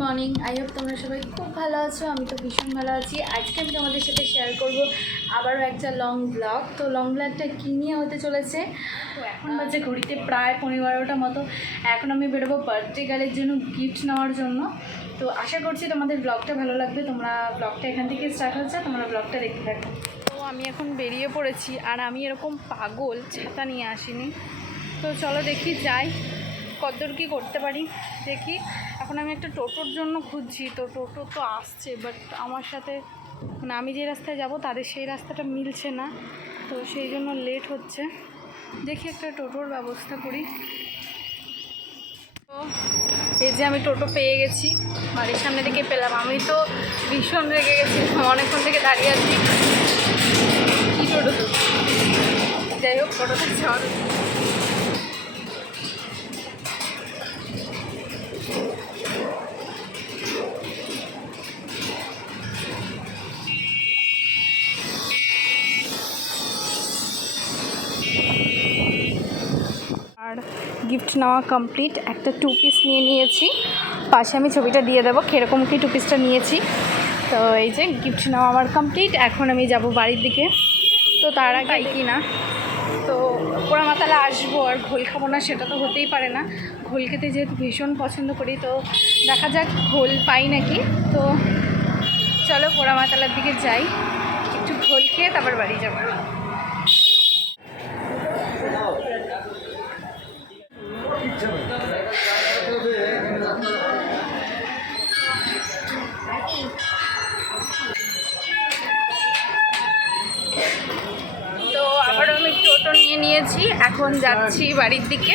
Morning. I hope তোমরা সবাই খুব ভালো আছো। আমি তো ভীষণ ভালো আছি। আজকে আমি তোমাদের সাথে শেয়ার করব আবারও একটা লং ব্লগ। তো লং ব্লগটা কী নিয়ে হতে চলেছে, তো এখন বাজে ঘড়িতে প্রায় 11:30 মতো। এখন আমি বেরোবো বার্থডে গার্লের জন্য গিফট নেওয়ার জন্য। তো আশা করছি তোমাদের ব্লগটা ভালো লাগবে। তোমরা ব্লগটা এখান থেকে স্টার্ট হচ্ছে, তোমরা ব্লগটা দেখতে থাকো। তো আমি এখন বেরিয়ে পড়েছি, আর আমি এরকম পাগল ছাতা নিয়ে আসিনি। তো চলো দেখি যাই কতদূর কী করতে পারি দেখি। এখন আমি একটা টোটোর জন্য খুঁজছি, তো টোটো তো আসছে, বাট আমার সাথে মানে আমি যে রাস্তায় যাব তাদের সেই রাস্তাটা মিলছে না, তো সেই জন্য লেট হচ্ছে। দেখি একটা টোটোর ব্যবস্থা করি। তো এই যে আমি টোটো পেয়ে গেছি, বাড়ির সামনে থেকে পেলাম। আমি তো ভীষণ রেগে গেছি, অনেকক্ষণ থেকে দাঁড়িয়ে আছি। কী টোটো, যাই হোক টোটোতে চল। আর গিফট নেওয়া কমপ্লিট, একটা 2 পিস নিয়ে নিয়েছি। পাশে আমি ছবিটা দিয়ে দেবো কীরকম কি 2 পিসটা নিয়েছি। তো এই যে গিফট নেওয়া আমার কমপ্লিট। এখন আমি যাব বাড়ির দিকে। তো তার আগে কি না, তো পোড়ামাতালা আসবো আর ঘোল খাবো না সেটা তো হতেই পারে না। ঘোল খেতে যেহেতু ভীষণ পছন্দ করি, তো দেখা যাক ঘোল পাই নাকি। তো চলো পোড়ামাতালার দিকে যাই, একটু ঘোল খেয়ে তারপর বাড়ি যাবো। তো আবারও আমি টোটো নিয়ে নিয়েছি, এখন যাচ্ছি বাড়ির দিকে।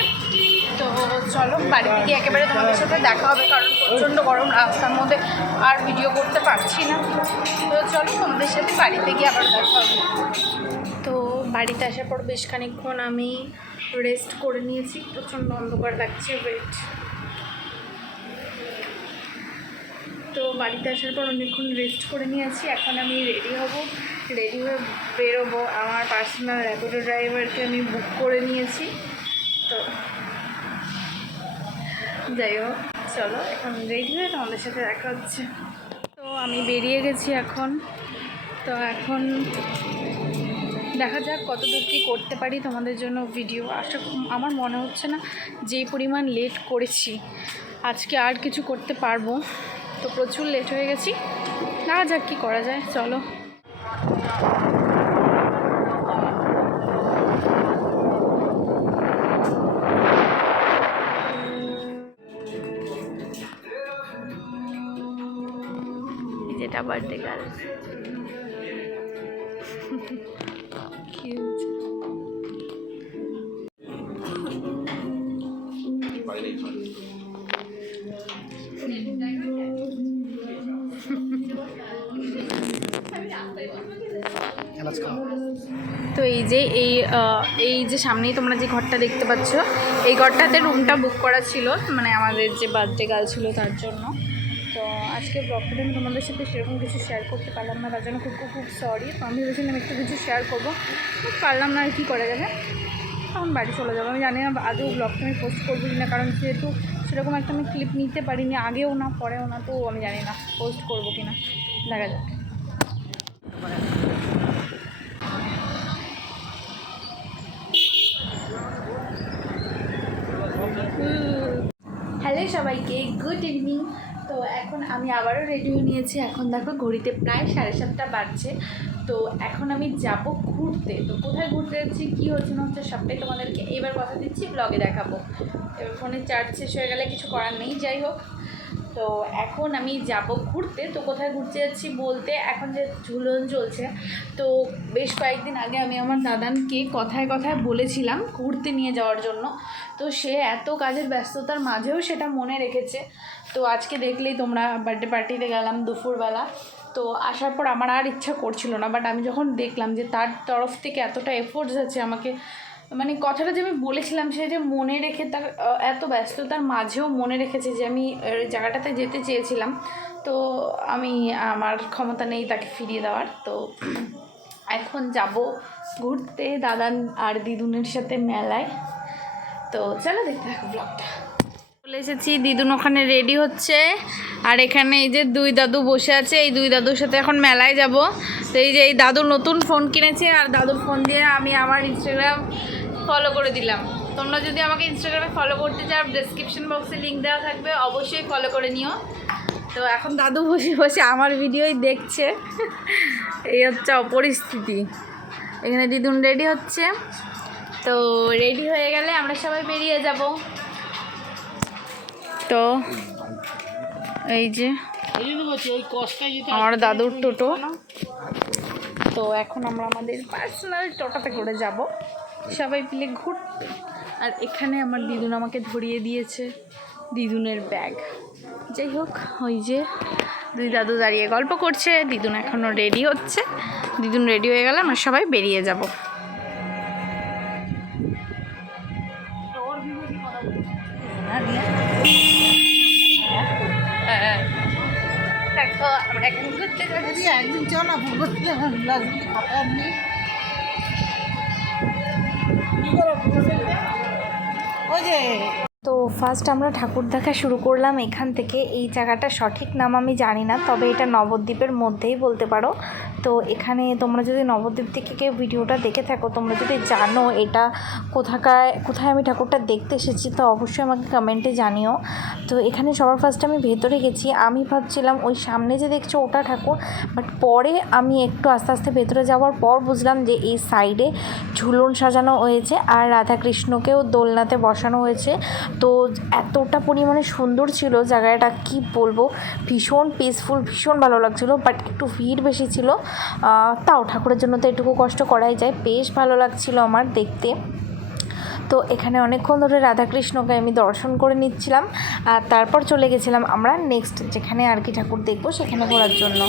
তো চলো বাড়ির দিকে একেবারে তোমাদের সাথে দেখা হবে, কারণ প্রচণ্ড গরম রাস্তার মধ্যে আর ভিডিও করতে পারছি না। তো চলো তোমাদের সাথে বাড়িতে গিয়ে আবার দেখা হবে। তো বাড়িতে আসার পর বেশ খানিকক্ষণ আমি রেস্ট করে নিয়েছি, প্রচণ্ড অন্ধকার লাগছে ওয়েট। তো বাড়িতে আসার পর অনেকক্ষণ রেস্ট করে নিয়েছি, এখন আমি রেডি হব, রেডি হয়ে বেরোবো। আমার পার্সোনাল র্যাপিডো ড্রাইভারকে আমি বুক করে নিয়েছি। তো যাই হোক চলো এখন রেডি হয়ে তোমাদের সাথে দেখা হচ্ছে। তো আমি বেরিয়ে গেছি এখন। তো এখন দেখা যাক কত দূর কী করতে পারি তোমাদের জন্য ভিডিও। আমার মনে হচ্ছে না যে পরিমাণ লেট করেছি আজকে আর কিছু করতে পারবো। তো প্রচুর লেট হয়ে গেছি, দেখা যাক কী করা যায়। চলো যেটা বার্থডে গার্ল কিউট। তো এই যে সামনেই তোমরা যে ঘরটা দেখতে পাচ্ছ, এই ঘরটাতে রুমটা বুক করা ছিল, মানে আমাদের যে বার্থডে গার্ল ছিল তার জন্য। তো আজকে ব্লগটাতে আমি তোমাদের সাথে সেরকম কিছু শেয়ার করতে পারলাম না, তার জন্য খুব খুব খুব সরি। তো আমি ভেবেছিলাম একটু কিছু শেয়ার করবো, পারলাম না। আর কী করা যাবে, তখন বাড়ি চলে যাবো। আমি জানি না আদৌ ব্লগটা আমি পোস্ট করবো কি না, কারণ যেহেতু সেরকম একটা আমি ক্লিপ নিতে পারিনি, আগেও না পরেও না। তো আমি জানি না পোস্ট করবো কি না, দেখা যাক। হ্যালো সবাইকে, গুড ইভিনিং। তো এখন আমি আবারও রেডি হয়ে নিয়েছি। এখন দেখো ঘড়িতে প্রায় 7:30 বাজছে। তো এখন আমি যাব ঘুরতে। তো কোথায় ঘুরতে যাচ্ছি, কী হচ্ছে না হচ্ছে সবটাই তোমাদেরকে এবার কথা দিচ্ছি, ব্লগে দেখাবো। এবার ফোনে চার্জ শেষ হয়ে গেলে কিছু করার নেই, যাই হোক। তো এখন আমি যাব ঘুরতে। তো কোথায় ঘুরতে যাচ্ছি বলতে, এখন যে ঝুলন চলছে, তো বেশ কয়েকদিন আগে আমি আমার দাদানকে কথায় কথায় বলেছিলাম ঘুরতে নিয়ে যাওয়ার জন্য। তো সে এত কাজের ব্যস্ততার মাঝেও সেটা মনে রেখেছে। তো আজকে দেখলেই তোমরা বার্থডে পার্টিতে গেলাম দুপুরবেলা। তো আসার পর আমার আর ইচ্ছা করছিল না, বাট আমি যখন দেখলাম যে তার তরফ থেকে এতটা এফোর্টস আছে আমাকে, মানে কথাটা যে আমি বলেছিলাম সে যে মনে রেখে, তার এত ব্যস্ততার মাঝেও মনে রেখেছে যে আমি জায়গাটাতে যেতে চেয়েছিলাম। তো আমি, আমার ক্ষমতা নেই তাকে ফিরিয়ে দেওয়ার। তো এখন যাব ঘুরতে দাদান আর দিদুনের সাথে মেলায়। তো চলো দেখতে থাকো ব্লগটা। চলে চলে এসেছি, দিদুন ওখানে রেডি হচ্ছে আর এখানে এই যে দুই দাদু বসে আছে। এই দুই দাদুর সাথে এখন মেলায় যাব। তো এই যে এই দাদু নতুন ফোন কিনেছে আর দাদুর ফোন দিয়ে আমি আমার ইনস্টাগ্রাম ফলো করে দিলাম। তোমরা যদি আমাকে ইনস্টাগ্রামে ফলো করতে চাও, ডেসক্রিপশন বক্সে লিঙ্ক দেওয়া থাকবে, অবশ্যই ফলো করে নিও। তো এখন দাদু বসে বসে আমার ভিডিওই দেখছে। এই হচ্ছে পরিস্থিতি। এখানে দিদুন রেডি হচ্ছে। তো রেডি হয়ে গেলে আমরা সবাই বেরিয়ে যাব। তো এই যে আমার দাদুর টোটো। তো এখন আমরা আমাদের পার্সোনাল টোটোতে করে যাব সবাই মিলে ঘুরতে। আর এখানে আমার দিদুন আমাকে ধরিয়ে দিয়েছে দিদুনের ব্যাগ। যাই হোক, ওই যে দুই দাদু দাঁড়িয়ে গল্প করছে, দিদুন এখনও রেডি হচ্ছে। দিদুন রেডি হয়ে গেলে আমরা সবাই বেরিয়ে যাব। দেখো আমরা এখন ঘুরতে যাচ্ছি। একদিন চল না ঘুরতে খাতা নেই। ওই যে তো ফার্স্ট আমরা ঠাকুর দেখা শুরু করলাম এখান থেকে। এই জায়গাটা সঠিক নাম আমি জানি না, তবে এটা নবদ্বীপের মধ্যেই বলতে পারো। তো এখানে তোমরা যদি নবদ্বীপ থেকে কেউ ভিডিওটা দেখে থাকো, তোমরা যদি জানো এটা কোথায় আমি ঠাকুরটা দেখতে এসেছি, তো অবশ্যই আমাকে কমেন্টে জানিও। তো এখানে সবার ফার্স্ট আমি ভেতরে গেছি। আমি ভাবছিলাম ওই সামনে যে দেখছো ওটা ঠাকুর, বাট পরে আমি একটু আস্তে আস্তে ভেতরে যাওয়ার পর বুঝলাম যে এই সাইডে ঝুলন সাজানো হয়েছে আর রাধাকৃষ্ণকেও দোলনাতে বসানো হয়েছে। তো এতটা পরিমাণে সুন্দর ছিল জায়গাটা, কি বলবো, ভীষণ পিসফুল, ভীষণ ভালো লাগছিলো। বাট একটু ভিড় বেশি ছিল, তাও ঠাকুরের জন্য তো এটুকু কষ্ট করাই যায়। বেশ ভালো লাগছিল আমার দেখতে। তো এখানে অনেকক্ষণ ধরে রাধাকৃষ্ণকে আমি দর্শন করে নিচ্ছিলাম আর তারপর চলে গেছিলাম আমরা নেক্সট যেখানে আর কি ঠাকুর দেখবো সেখানে ঘোরার জন্য।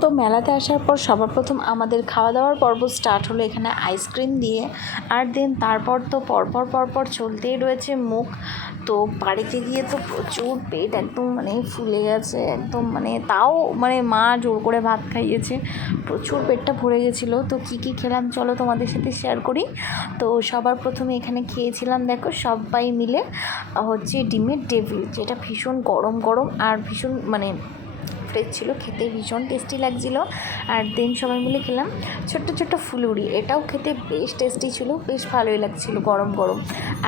তো মেলাতে আসার পর সবার প্রথম আমাদের খাওয়া দাওয়ার পর্ব স্টার্ট হলো এখানে আইসক্রিম দিয়ে। আর দেন তারপর তো পরপর চলতেই রয়েছে মুখ। তো বাড়িতে গিয়ে তো প্রচুর পেট একদম মানে ফুলে গেছে একদম, মানে তাও মানে মা জোর করে ভাত খাইয়েছে, প্রচুর পেটটা ভরে গেছিলো। তো কী খেলাম চলো তোমাদের সাথে শেয়ার করি। তো সবার প্রথমে এখানে খেয়েছিলাম, দেখো সবাই মিলে হচ্ছে ডিমের ডেভিল, যেটা ভীষণ গরম আর ভীষণ মানে ফ্রেশ ছিল, খেতে ভীষণ টেস্টি লাগছিলো। আর দেন সবাই মিলে খেলাম ছোট্ট ফুলুরি, এটাও খেতে বেশ টেস্টি ছিল, বেশ ভালোই লাগছিলো গরম।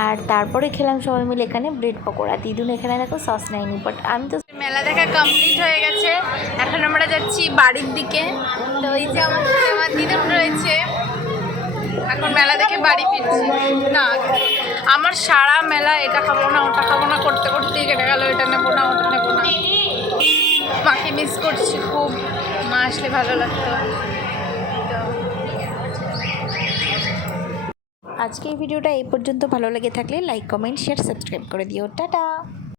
আর তারপরে খেলাম সবাই মিলে এখানে ব্রেড পকোড়া। দিদুন এখানে দেখো সস নেয়নি, বাট আমি তো মেলা দেখা কমপ্লিট হয়ে গেছে। এখন আমরা যাচ্ছি বাড়ির দিকে। তো এই যে আমার দিদুন রয়েছে, এখন মেলা দেখে বাড়ি ফিরছি। না, আমার সারা মেলা এটা খাবো না ওটা খাবো না করতেই কেটে গেল। এটা নেবো না ওটা নেবো না। মাকে মিস করছি খুব, মা আসলে ভালো লাগতো। আজকে এই ভিডিওটা এই পর্যন্ত ভালো লেগে থাকলে লাইক, কমেন্ট, শেয়ার, সাবস্ক্রাইব করে দিও। টাটা।